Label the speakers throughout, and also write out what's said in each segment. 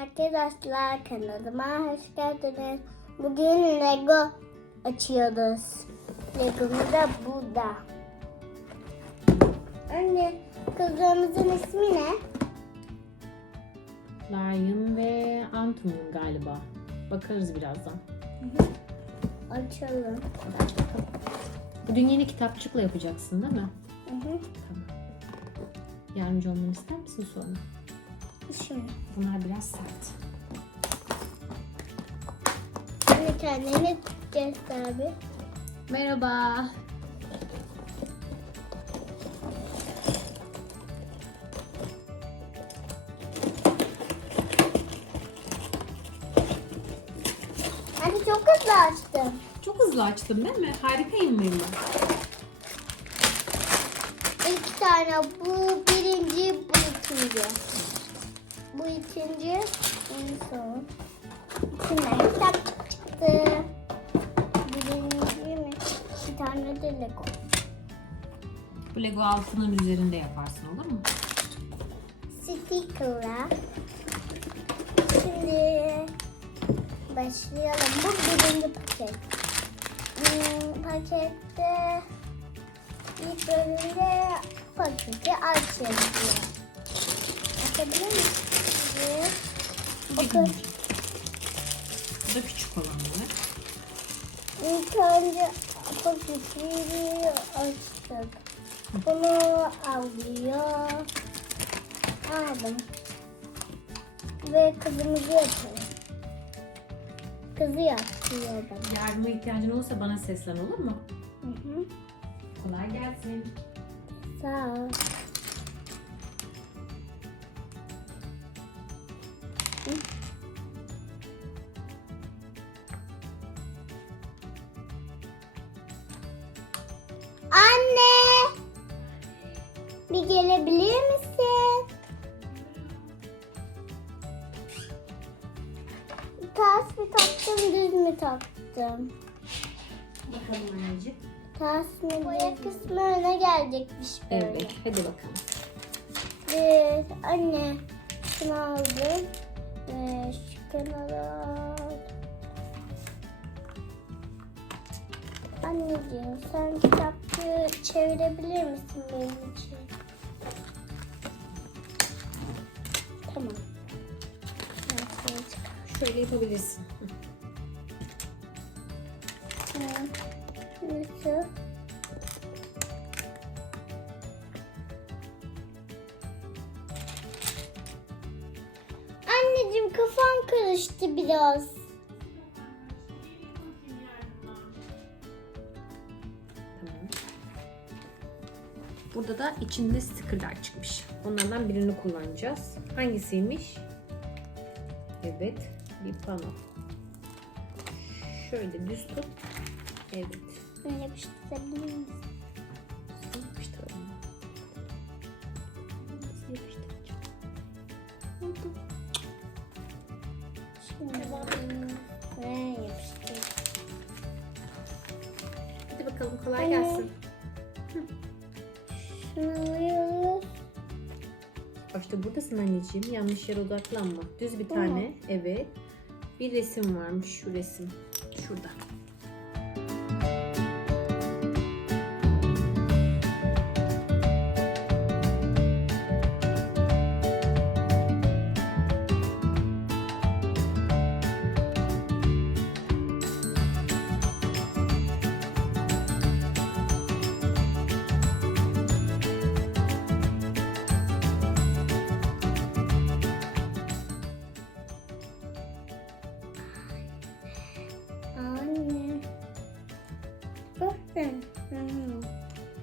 Speaker 1: Arkadaşlar kanalıma hoş geldiniz. Bugün Lego açıyoruz. Lego'muz da burada. Anne kızlarımızın ismi ne?
Speaker 2: Lion ve Anton galiba. Bakarız birazdan.
Speaker 1: Açalım.
Speaker 2: Bugün yeni kitapçıkla yapacaksın değil mi?
Speaker 1: Hı hı.
Speaker 2: Tamam. Yardımcı olmanı ister misin sonra?
Speaker 1: Şimdi.
Speaker 2: Bunlar biraz sert.
Speaker 1: Anne kendini göster bir.
Speaker 2: Merhaba.
Speaker 1: Anne çok hızlı açtım.
Speaker 2: Çok hızlı açtım değil mi? Harikayım mıyım ben?
Speaker 1: İki tane bu birinci bu ikinci. Bu ikinci son. İçinden kitap çıktı. Birinci mi? Bir tane de Lego.
Speaker 2: Bu Lego altının üzerinde yaparsın olur mu?
Speaker 1: Sticker'la. Şimdi başlayalım. Bu birinci paket. Hmm, pakette ilk bölümde paketi açıyoruz diyor. Açabilir misiniz? Bakın
Speaker 2: Bu da küçük olanları.
Speaker 1: ilk önce paketi açtık. Bunu alıyor. Aldım. Ve kızımızı yapalım. Kızı yapıyorum.
Speaker 2: Yardıma ihtiyacın olursa bana seslen olur mu?
Speaker 1: Hı hı.
Speaker 2: Kolay gelsin.
Speaker 1: Sağ ol. Hı. Anne! Bir gelebilir misin? Ters mi taktım, düz mü taktım?
Speaker 2: Bakalım anneciğim.
Speaker 1: Ters mi? Boya kısmı öne gelecekmiş böyle.
Speaker 2: Evet. Hadi bakalım.
Speaker 1: Bir anne şunu aldım. Ve şu kenara. Anneciğim sen kitapçığı çevirebilir misin benim için? Tamam. Şöyle
Speaker 2: yapabilirsin.
Speaker 1: Karıştı biraz.
Speaker 2: Tamam. Burada da içinde stickerlar çıkmış. Onlardan birini kullanacağız. Hangisiymiş? Evet, bir pano. Şöyle düz tut. Evet.
Speaker 1: Böyle yapıştırabilir misin? Şunu alıyoruz.
Speaker 2: İşte buradasın anneciğim. Yanlış yere odaklanma. Düz bir tane. Evet. Bir resim varmış şu resim. Şurada.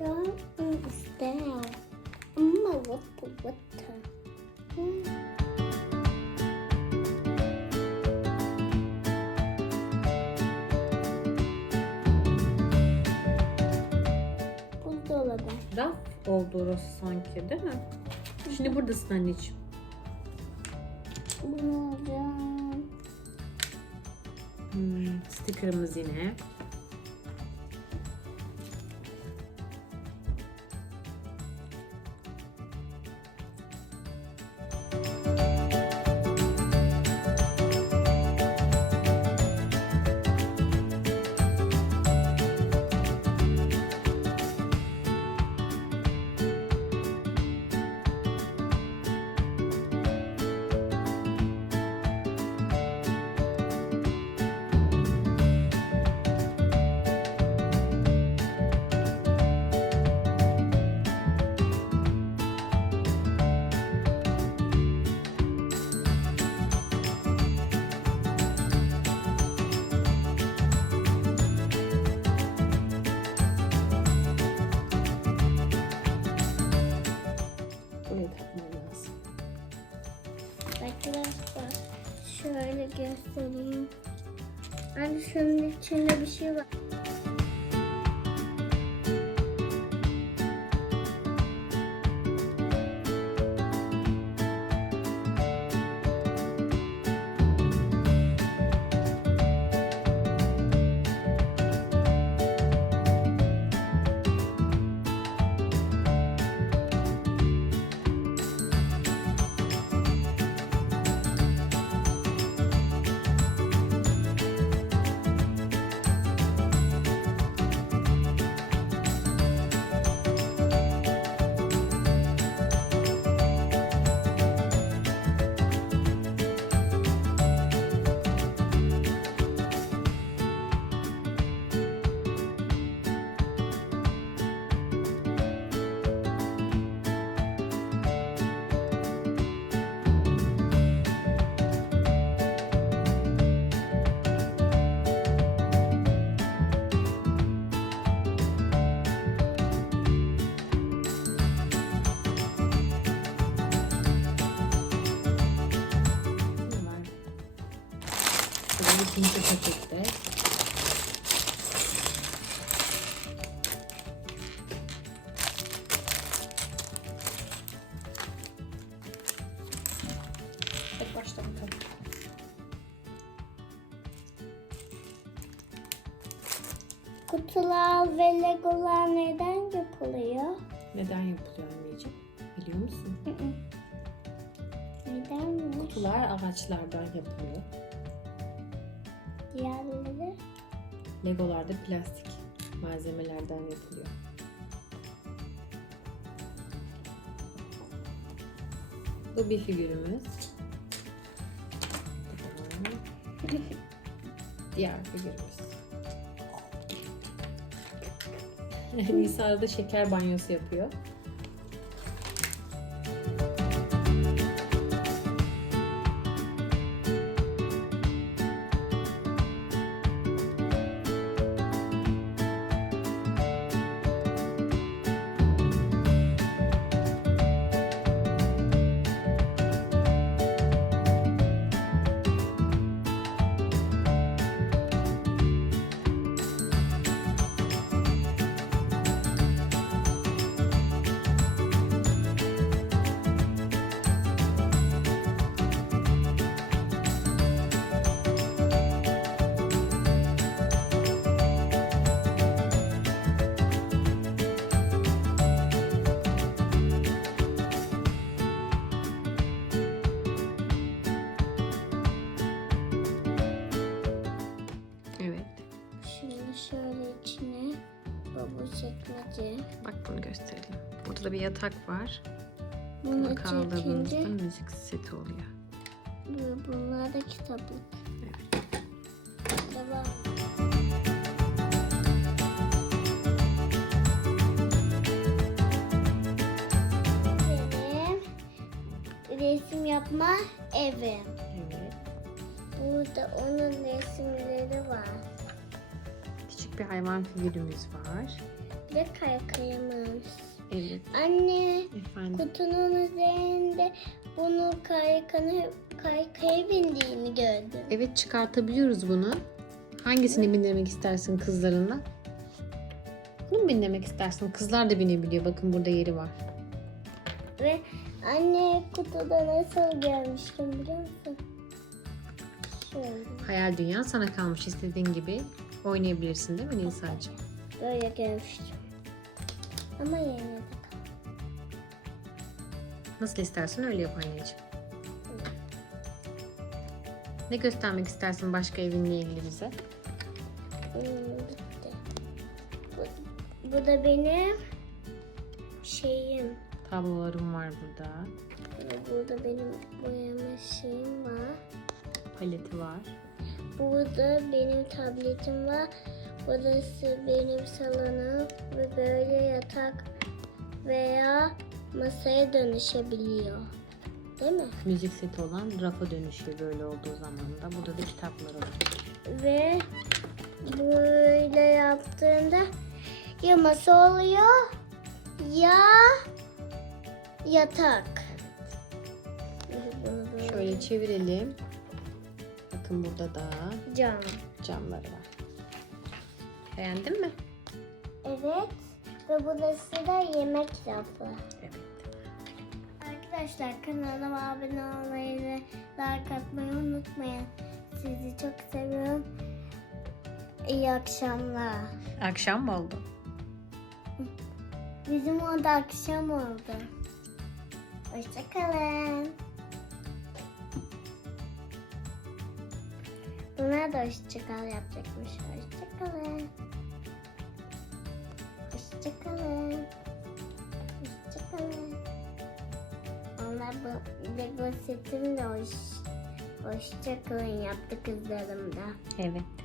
Speaker 1: Ya istemem. Ama vatı vatı. Hmm. Buzdolabı.
Speaker 2: Raf oldu orası sanki değil mi? Şimdi buradasın anneciğim.
Speaker 1: Bunu alacağım.
Speaker 2: Hmm, stickerımız yine.
Speaker 1: Şunun içinde bir şey var.
Speaker 2: Şöyle ikinci pakette. Hadi başla bakalım.
Speaker 1: Kutular ve legolar neden yapılıyor?
Speaker 2: Neden yapılıyor anneciğim? Biliyor musun?
Speaker 1: Nedenmiş?
Speaker 2: Kutular ağaçlardan yapılıyor.
Speaker 1: Diğerleri?
Speaker 2: Legolar da plastik malzemelerden yapılıyor. Bu bir figürümüz. Diğer figürümüz. Nisa da şeker banyosu yapıyor.
Speaker 1: Çekmece.
Speaker 2: Bak bunu gösterelim. Burada da bir yatak var.
Speaker 1: Bunu
Speaker 2: Bunu kaldırdığımızda
Speaker 1: çekince
Speaker 2: müzik seti oluyor.
Speaker 1: bu- bunlar da kitaplık.
Speaker 2: Evet.
Speaker 1: Devam. Benim resim yapma evim.
Speaker 2: Evet.
Speaker 1: Burada onun resimleri var.
Speaker 2: Küçük bir hayvan figürümüz var.
Speaker 1: Bir de kaykayımız.
Speaker 2: Evet.
Speaker 1: Anne
Speaker 2: Efendim.
Speaker 1: kutunun üzerinde bunu kaykanı kaykaya bindiğini gördüm.
Speaker 2: Evet çıkartabiliyoruz bunu. Hangisini bindirmek istersin kızlarınla? Bunu mu bindirmek istersin? Kızlar da binebiliyor. Bakın burada yeri var.
Speaker 1: Ve anne kutuda nasıl görmüştüm biliyor musun? Şöyle
Speaker 2: Hayal dünya sana kalmış. İstediğin gibi oynayabilirsin değil mi Nisa'cığım?
Speaker 1: Böyle görmüştüm. Ama de
Speaker 2: Nasıl istersen öyle yap anneciğim. Ne göstermek istersin başka evinle ilgili bize?
Speaker 1: Hmm, bitti. Bu, bu da benim şeyim.
Speaker 2: Tablolarım var burada.
Speaker 1: Burada benim boyama şeyim var.
Speaker 2: Paleti var.
Speaker 1: Burada benim tabletim var. Burası benim salonum ve böyle yatak veya masaya dönüşebiliyor. Değil mi?
Speaker 2: Müzik seti olan rafa dönüşüyor böyle olduğu zaman da. Burada da kitapları var.
Speaker 1: Ve böyle yaptığında ya masa oluyor ya yatak.
Speaker 2: Şöyle çevirelim. Bakın burada da
Speaker 1: Cam.
Speaker 2: camları var. Beğendin mi?
Speaker 1: Evet. Ve burası da yemek rafı.
Speaker 2: Evet.
Speaker 1: Arkadaşlar kanalıma abone olmayı ve like atmayı unutmayın. Sizi çok seviyorum. İyi akşamlar.
Speaker 2: Akşam mı oldu?
Speaker 1: Bizim orada akşam oldu. Hoşçakalın. Bunlar da hoşçakal yapacakmış. Hoşçakalın. Lego setimle hoş, hoşçakalın yaptı kızlarım da.
Speaker 2: Evet.